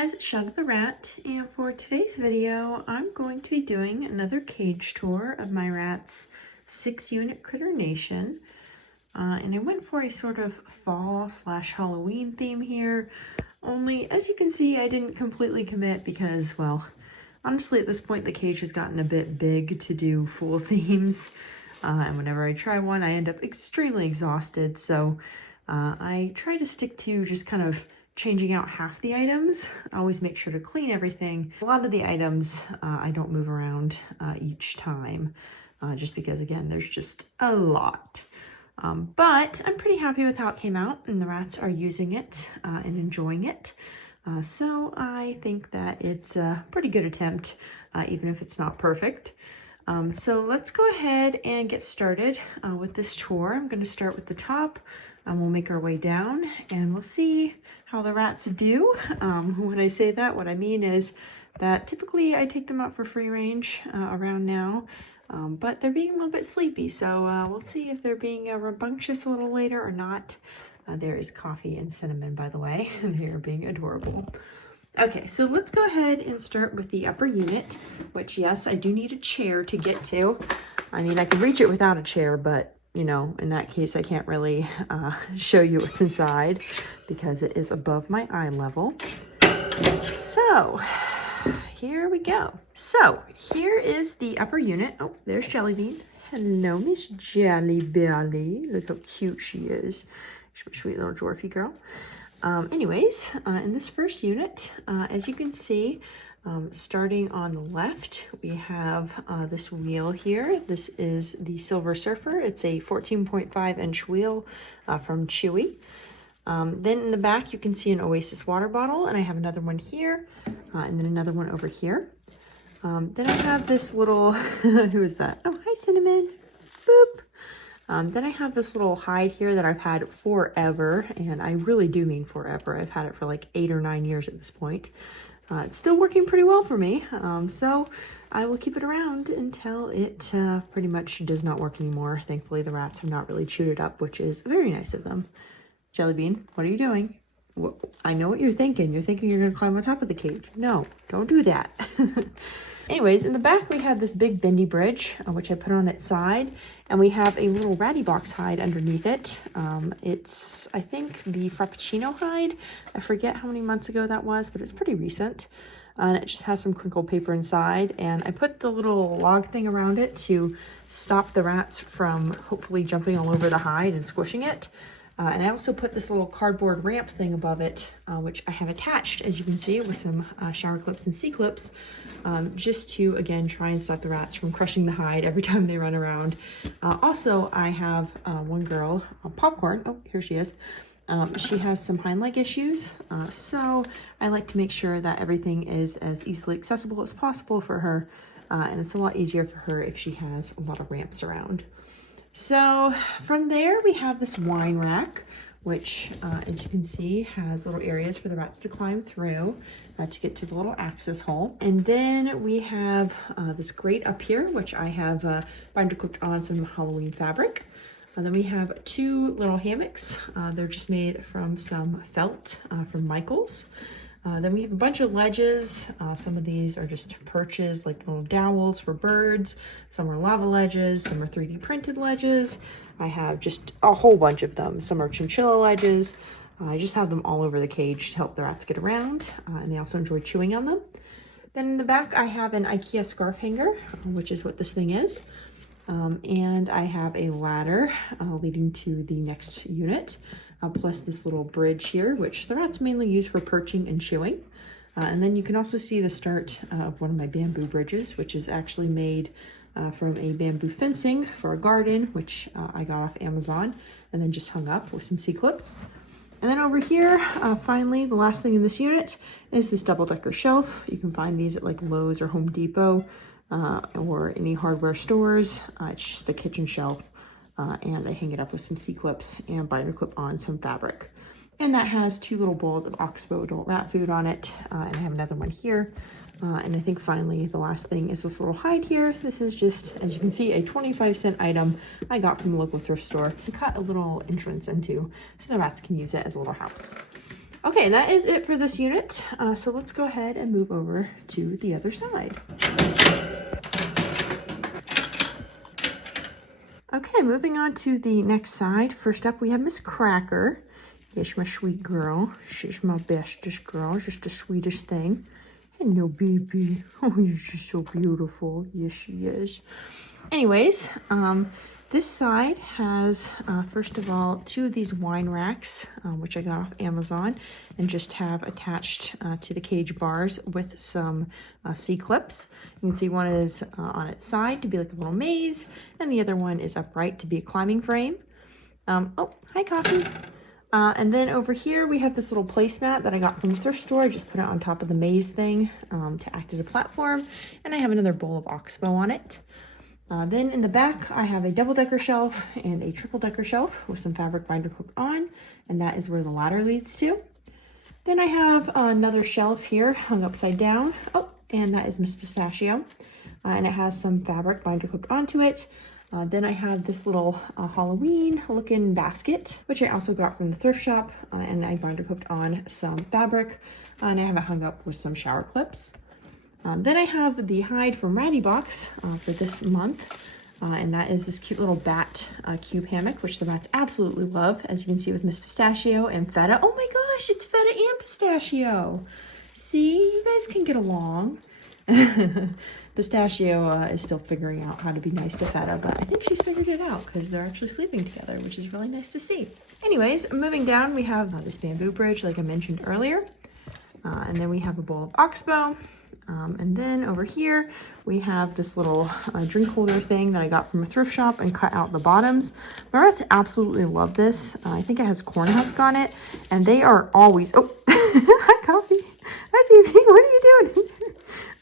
guys, it's Shadow the Rat, and for today's video, I'm going to be doing another cage tour of my rat's 6-unit Critter Nation. And I went for a sort of fall/Halloween theme here, only as you can see, I didn't completely commit because, well, honestly at this point the cage has gotten a bit big to do full themes, and whenever I try one I end up extremely exhausted, so I try to stick to just kind of changing out half the items. I always make sure to clean everything. A lot of the items I don't move around each time, just because again there's just a lot. But I'm pretty happy with how it came out, and the rats are using it and enjoying it. So I think that it's a pretty good attempt, even if it's not perfect. So let's go ahead and get started with this tour. I'm going to start with the top, and we'll make our way down, and we'll see how the rats do. When I say that, what I mean is that typically I take them out for free range around now, but they're being a little bit sleepy, so we'll see if they're being rambunctious a little later or not. There is Coffee and Cinnamon, by the way. They are being adorable. Okay, so let's go ahead and start with the upper unit, which, yes, I do need a chair to get to. I mean, I can reach it without a chair, but, you know, in that case, I can't really show you what's inside because it is above my eye level. So, here we go. So, here is the upper unit. Oh, there's Jellybean. Hello, Miss Jelly Belly. Look how cute she is. She's a sweet little dwarfy girl. Anyways, in this first unit, as you can see, starting on the left, we have this wheel here. This is the Silver Surfer. It's a 14.5-inch wheel from Chewy. Then in the back, you can see an Oasis water bottle, and I have another one here, and then another one over here. Then I have this little, who is that? Oh, hi, Cinnamon. Boop. Then I have this little hide here that I've had forever, and I really do mean forever. I've had it for like 8 or 9 years at this point. It's still working pretty well for me, so I will keep it around until it pretty much does not work anymore. Thankfully, the rats have not really chewed it up, which is very nice of them. Jellybean, what are you doing? I know what you're thinking. You're thinking you're going to climb on top of the cage. No, don't do that. Anyways, in the back we have this big bendy bridge, which I put on its side, and we have a little ratty box hide underneath it. It's, I think, the Frappuccino hide. I forget how many months ago that was, but it's pretty recent. And it just has some crinkled paper inside, and I put the little log thing around it to stop the rats from hopefully jumping all over the hide and squishing it. And I also put this little cardboard ramp thing above it, which I have attached, as you can see, with some shower clips and C-clips, just to, again, try and stop the rats from crushing the hide every time they run around. Also, I have one girl, Popcorn. Oh, here she is. She has some hind leg issues, so I like to make sure that everything is as easily accessible as possible for her, and it's a lot easier for her if she has a lot of ramps around. So from there we have this wine rack, which as you can see has little areas for the rats to climb through to get to the little access hole. And then we have this grate up here, which I have binder clipped on some Halloween fabric. And then we have 2 little hammocks. They're just made from some felt from Michaels. Then we have a bunch of ledges. Some of these are just perches, like little dowels for birds. Some are lava ledges, some are 3D printed ledges. I have just a whole bunch of them. Some are chinchilla ledges. I just have them all over the cage to help the rats get around, and they also enjoy chewing on them. Then in the back, I have an IKEA scarf hanger, which is what this thing is. And I have a ladder leading to the next unit. Plus this little bridge here, which the rats mainly use for perching and chewing. And then you can also see the start of one of my bamboo bridges, which is actually made from a bamboo fencing for a garden, which I got off Amazon and then just hung up with some C-clips. And then over here, finally, the last thing in this unit is this double-decker shelf. You can find these at like Lowe's or Home Depot or any hardware stores. It's just a kitchen shelf. And I hang it up with some C-clips and binder clip on some fabric. And that has 2 little bowls of Oxbow adult rat food on it. And I have another one here. And I think finally the last thing is this little hide here. This is just, as you can see, a 25-cent item I got from the local thrift store. I cut a little entrance into so the rats can use it as a little house. Okay, that is it for this unit. So let's go ahead and move over to the other side. Okay, moving on to the next side. First up, we have Miss Cracker. Yes, my sweet girl. She's my bestest girl, just the sweetest thing. Hello, baby. Oh, you're just so beautiful. Yes, she is. Anyways, this side has, first of all, 2 of these wine racks, which I got off Amazon, and just have attached to the cage bars with some C-clips. You can see one is on its side to be like a little maze, and the other one is upright to be a climbing frame. Oh, hi, Coffee. And then over here, we have this little placemat that I got from the thrift store. I just put it on top of the maze thing to act as a platform, and I have another bowl of oxbow on it. Then in the back, I have a double-decker shelf and a triple-decker shelf with some fabric binder clipped on, and that is where the ladder leads to. Then I have another shelf here hung upside down. Oh, and that is Miss Pistachio, and it has some fabric binder clipped onto it. Then I have this little Halloween-looking basket, which I also got from the thrift shop, and I binder clipped on some fabric, and I have it hung up with some shower clips. Then I have the hide from Ratty Box for this month, and that is this cute little bat cube hammock, which the bats absolutely love, as you can see with Miss Pistachio and Feta. Oh my gosh, it's Feta and Pistachio. See, you guys can get along. Pistachio is still figuring out how to be nice to Feta, but I think she's figured it out because they're actually sleeping together, which is really nice to see. Anyways, moving down, we have this bamboo bridge, like I mentioned earlier, and then we have a bowl of oxbow. And then over here, we have this little drink holder thing that I got from a thrift shop and cut out the bottoms. My rats absolutely love this. I think it has corn husk on it, and they are always, oh, hi, Coffee. Hi, baby, what are you doing?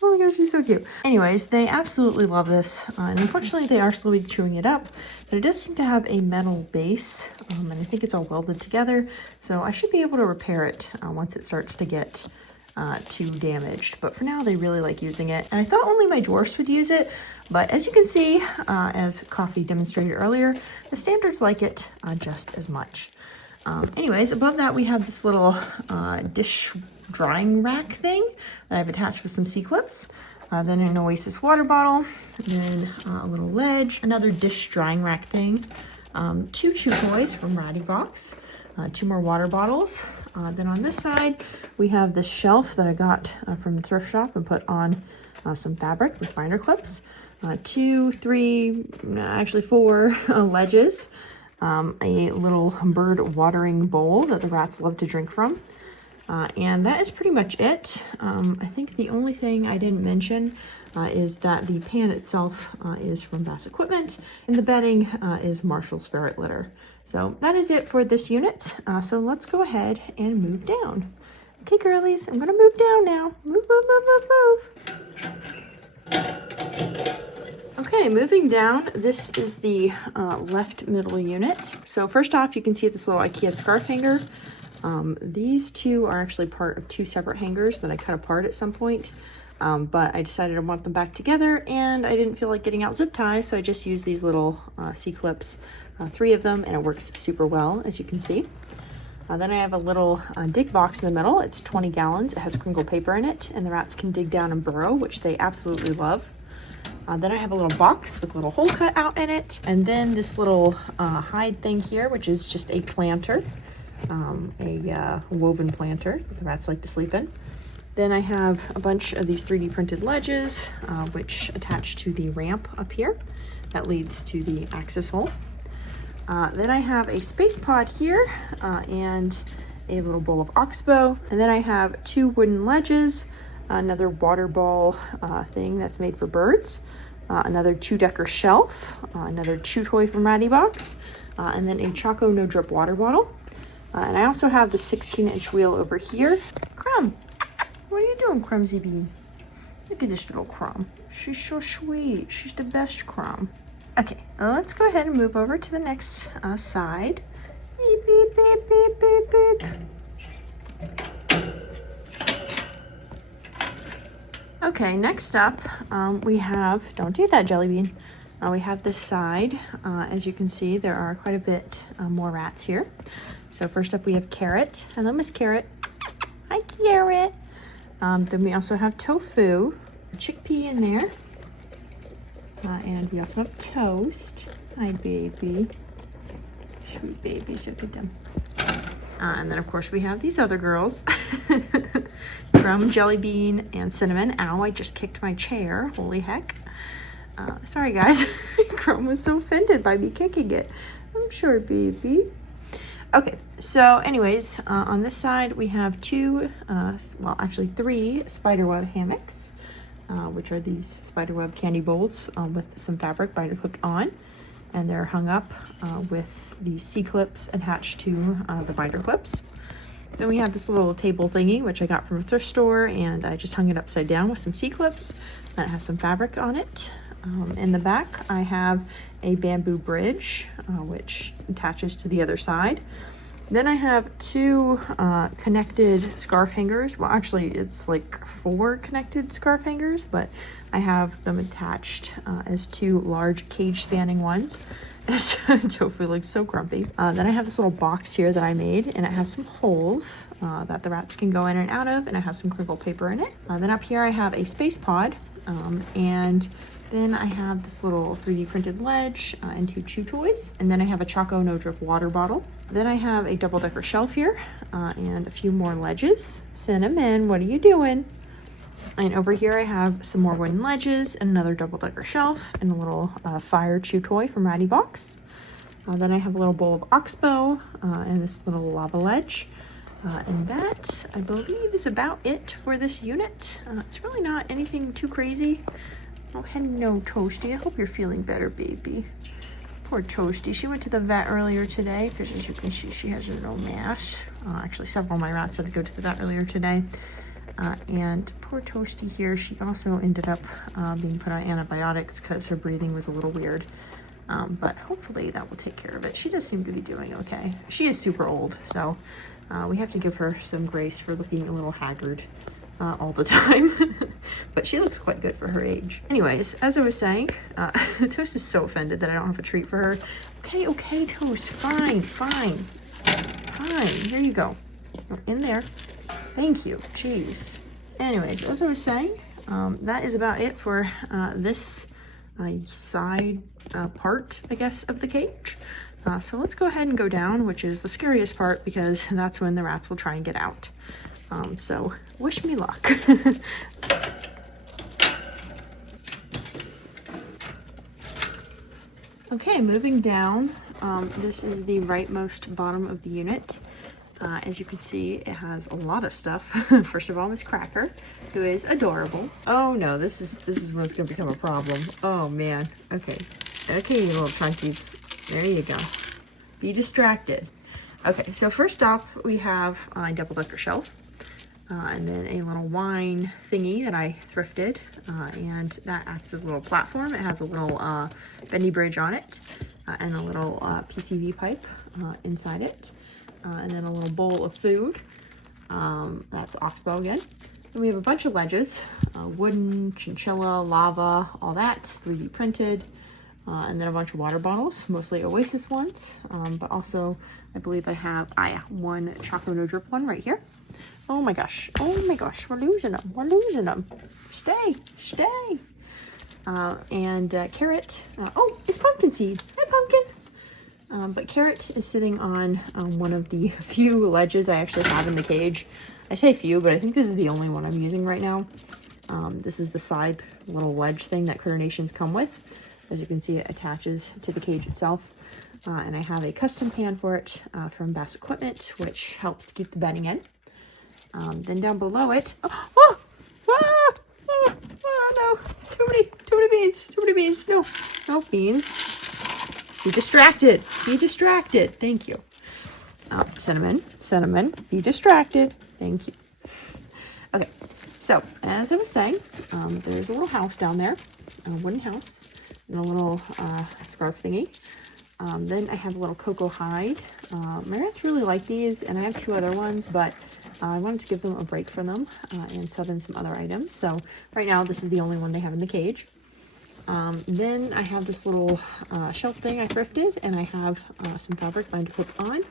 Oh my gosh, she's so cute. Anyways, they absolutely love this, and unfortunately they are slowly chewing it up, but it does seem to have a metal base, and I think it's all welded together, so I should be able to repair it once it starts to get too damaged. But for now, they really like using it, and I thought only my dwarfs would use it, but as you can see, as Coffee demonstrated earlier, the standards like it just as much. Anyways, above that we have this little dish drying rack thing that I've attached with some C-clips. Then an Oasis water bottle, then a little ledge, another dish drying rack thing, 2 chew toys from Ratty Box, 2 more water bottles. Then on this side, we have this shelf that I got from the thrift shop and put on some fabric with binder clips, 2, 3, actually 4 ledges, a little bird watering bowl that the rats love to drink from. And that is pretty much it. I think the only thing I didn't mention is that the pan itself is from Bass Equipment, and the bedding is Marshall's Ferret Litter. So that is it for this unit. So let's go ahead and move down. Okay, girlies, I'm gonna move down now. Move, move, move, move, move. Okay, moving down, this is the left middle unit. So first off, you can see this little IKEA scarf hanger. These 2 are actually part of 2 separate hangers that I cut apart at some point, but I decided I want them back together, and I didn't feel like getting out zip ties, so I just used these little C-clips, 3 of them, and it works super well, as you can see. Then I have a little dig box in the middle. It's 20 gallons. It has crinkle paper in it, and the rats can dig down and burrow, which they absolutely love. Then I have a little box with a little hole cut out in it, and then this little hide thing here, which is just a planter. A woven planter the rats like to sleep in. Then I have a bunch of these 3D printed ledges, which attach to the ramp up here that leads to the access hole. Then I have a space pod here, and a little bowl of oxbow. And then I have 2 wooden ledges, another water ball thing that's made for birds, another 2-decker shelf, another chew toy from Ratty Box, and then a Choco No Drip water bottle. And I also have the 16-inch wheel over here. Crumb, what are you doing, Crumsy Bean? Look at this little Crumb. She's so sweet. She's the best Crumb. Okay, let's go ahead and move over to the next side. Beep, beep, beep, beep, beep, beep. Okay, next up, we have, don't do that, Jelly Bean. We have this side. As you can see, there are quite a bit more rats here. So first up we have Carrot. Hello, Miss Carrot. carrot. Then we also have tofu, chickpea in there. And we also have toast. Hi, baby. Sweet babies, look at them. And then, of course, we have these other girls. Crumb, Jelly Bean, and Cinnamon. Ow, I just kicked my chair. Holy heck. Sorry, guys. Crumb was so offended by me kicking it. I'm sure, baby. Okay, so anyways, on this side, we have two, well, actually 3 spiderweb hammocks, which are these spiderweb candy bowls with some fabric binder clipped on. And they're hung up with these C-clips attached to the binder clips. Then we have this little table thingy, which I got from a thrift store, and I just hung it upside down with some C-clips. That has some fabric on it. In the back, I have a bamboo bridge, which attaches to the other side. Then I have 2 connected scarf hangers. Well, actually, it's like 4 connected scarf hangers, but I have them attached as 2 large cage spanning ones. Tofu looks so grumpy. Then I have this little box here that I made, and it has some holes that the rats can go in and out of, and it has some crinkle paper in it. Then up here I have a space pod, and then I have this little 3D printed ledge and 2 chew toys. And then I have a Choco No Drip water bottle. Then I have a double-decker shelf here and a few more ledges. Cinnamon, what are you doing? And over here I have some more wooden ledges and another double-decker shelf and a little fire chew toy from Ratty Box. Then I have a little bowl of oxbow and this little lava ledge. And that, I believe, is about it for this unit. It's really not anything too crazy. Oh, hello, Toasty. I hope you're feeling better, baby. Poor Toasty. She went to the vet earlier today because, as you can see, she has a little mass. Actually, several of my rats had to go to the vet earlier today. And poor Toasty here, she also ended up being put on antibiotics because her breathing was a little weird. But hopefully that will take care of it. She does seem to be doing okay. She is super old, so we have to give her some grace for looking a little haggard all the time. But she looks quite good for her age. Anyways, as I was saying, Toast is so offended that I don't have a treat for her. Okay, Toast, fine. Here you go. In there. Thank you. Jeez. Anyways, as I was saying, that is about it for this side part, I guess, of the cage. So let's go ahead and go down, which is the scariest part because that's when the rats will try and get out. So wish me luck. Okay, moving down, this is the rightmost bottom of the unit. As you can see, it has a lot of stuff. First of all, Miss Cracker, who is adorable. Oh no, this is when it's gonna become a problem. Oh man. Okay, you little chunkies. There you go. Be distracted. Okay, so first off, we have a double-decker shelf. And then a little wine thingy that I thrifted, and that acts as a little platform. It has a little bendy bridge on it, and a little PCV pipe inside it, and then a little bowl of food. That's oxbow again. And we have a bunch of ledges, wooden, chinchilla, lava, all that, 3D printed, and then a bunch of water bottles, mostly Oasis ones, but also I believe I have one Choco No Drip one right here. Oh my gosh, we're losing them. Stay. And carrot, oh, it's pumpkin seed. Hi, pumpkin. But carrot is sitting on one of the few ledges I actually have in the cage. I say few, but I think this is the only one I'm using right now. This is the side little ledge thing that Critter Nations come with. As you can see, it attaches to the cage itself. And I have a custom pan for it from Bass Equipment, which helps to keep the bedding in. Then down below it, no, too many beans, no beans. Be distracted, thank you. Cinnamon, be distracted, thank you. Okay, so as I was saying, there's a little house down there, a wooden house, and a little scarf thingy. Then I have a little cocoa hide. My rats really like these, and I have 2 other ones, but I wanted to give them a break from them and sub in some other items. So right now, this is the only one they have in the cage. Then I have this little shelf thing I thrifted, and I have some fabric bind to clip on.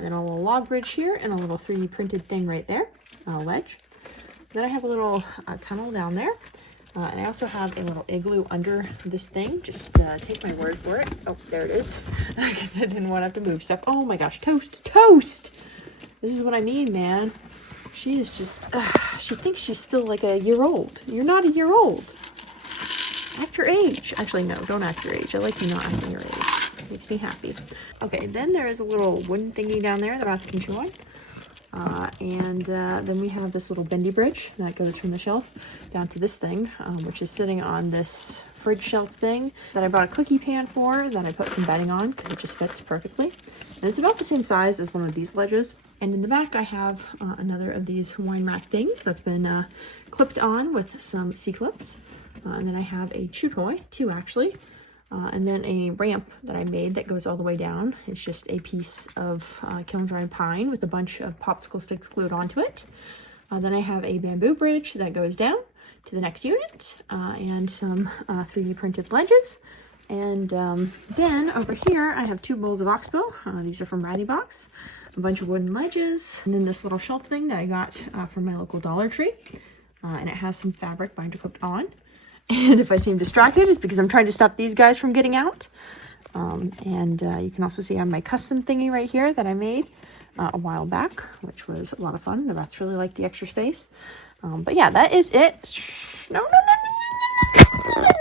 Then a little log bridge here, and a little 3D printed thing right there. ledge. Then I have a little tunnel down there. And I also have a little igloo under this thing. Just take my word for it. Oh, there it is. I guess I didn't want to have to move stuff. Oh my gosh, Toast! Toast! This is what I mean, man. She is just, she thinks she's still like a year old. You're not a year old. Act your age. Actually, no, don't act your age. I like you not acting your age. It makes me happy. Okay, then there is a little wooden thingy down there that rats can chew on. Then we have this little bendy bridge that goes from the shelf down to this thing, which is sitting on this fridge shelf thing that I bought a cookie pan for that I put some bedding on because it just fits perfectly. And it's about the same size as one of these ledges. And in the back I have another of these wine rack things that's been clipped on with some C-clips. And then I have a chew toy, two actually. And then a ramp that I made that goes all the way down. It's just a piece of kiln dried pine with a bunch of popsicle sticks glued onto it. Then I have a bamboo bridge that goes down to the next unit and some 3D printed ledges. And then over here I have two bowls of Oxbow. These are from Ratty Box. A bunch of wooden ledges. And then this little shelf thing that I got from my local Dollar Tree. And it has some fabric binder clipped on. And if I seem distracted, it's because I'm trying to stop these guys from getting out. You can also see I have my custom thingy right here that I made a while back, which was a lot of fun. The rats really like the extra space. But yeah, that is it. No, no,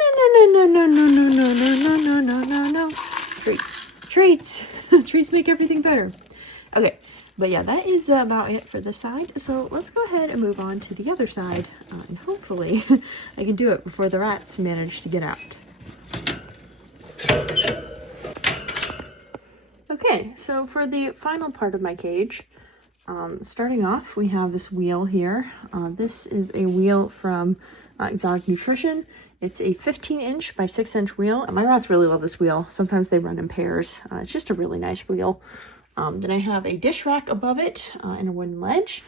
no, no, no, no, no, no, no, no, no, no, no, no, no. Treats. Treats. Treats make everything better. Okay. But yeah, that is about it for this side. So let's go ahead and move on to the other side. And hopefully I can do it before the rats manage to get out. Okay, so for the final part of my cage, starting off, we have this wheel here. This is a wheel from Exotic Nutrition. It's a 15-inch by 6-inch wheel. And my rats really love this wheel. Sometimes they run in pairs. It's just a really nice wheel. Then I have a dish rack above it and a wooden ledge,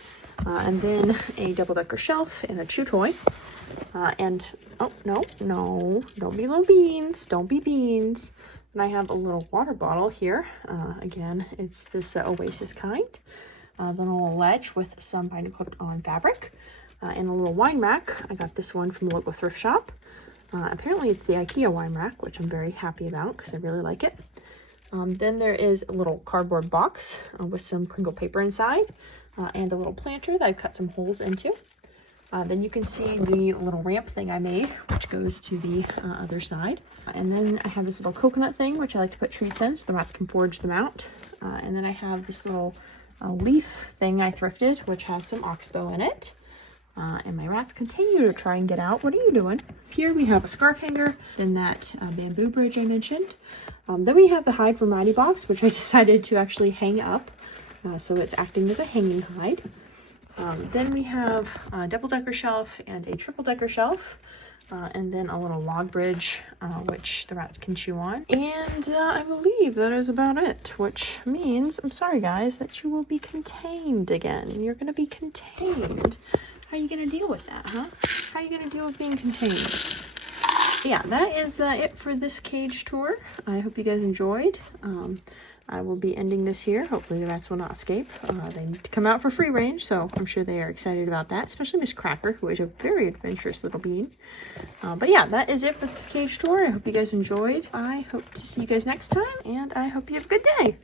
and then a double-decker shelf and a chew toy. Oh, no, don't be little beans, don't be beans. And I have a little water bottle here. Again, it's this Oasis kind. Then a little ledge with some binder clipped on fabric. And a little wine rack. I got this one from the local thrift shop. Apparently it's the IKEA wine rack, which I'm very happy about because I really like it. Then there is a little cardboard box with some crinkle paper inside and a little planter that I've cut some holes into. Then you can see the little ramp thing I made, which goes to the other side. And then I have this little coconut thing, which I like to put treats in so the rats can forage them out. And then I have this little leaf thing I thrifted, which has some Oxbow in it. And my rats continue to try and get out. What are you doing? Here we have a scarf hanger, then that bamboo bridge I mentioned. Then we have the hide from Ratty Box, which I decided to actually hang up. So it's acting as a hanging hide. Then we have a double-decker shelf and a triple-decker shelf. And then a little log bridge, which the rats can chew on. And I believe that is about it, which means, I'm sorry guys, that you will be contained again. You're going to be contained. How are you going to deal with that, huh? How are you going to deal with being contained? Yeah, that is it for this cage tour. I hope you guys enjoyed. I will be ending this here. Hopefully the rats will not escape. They need to come out for free range, so I'm sure they are excited about that, especially Miss Cracker, who is a very adventurous little bean. But yeah, that is it for this cage tour. I hope you guys enjoyed. I hope to see you guys next time, and I hope you have a good day.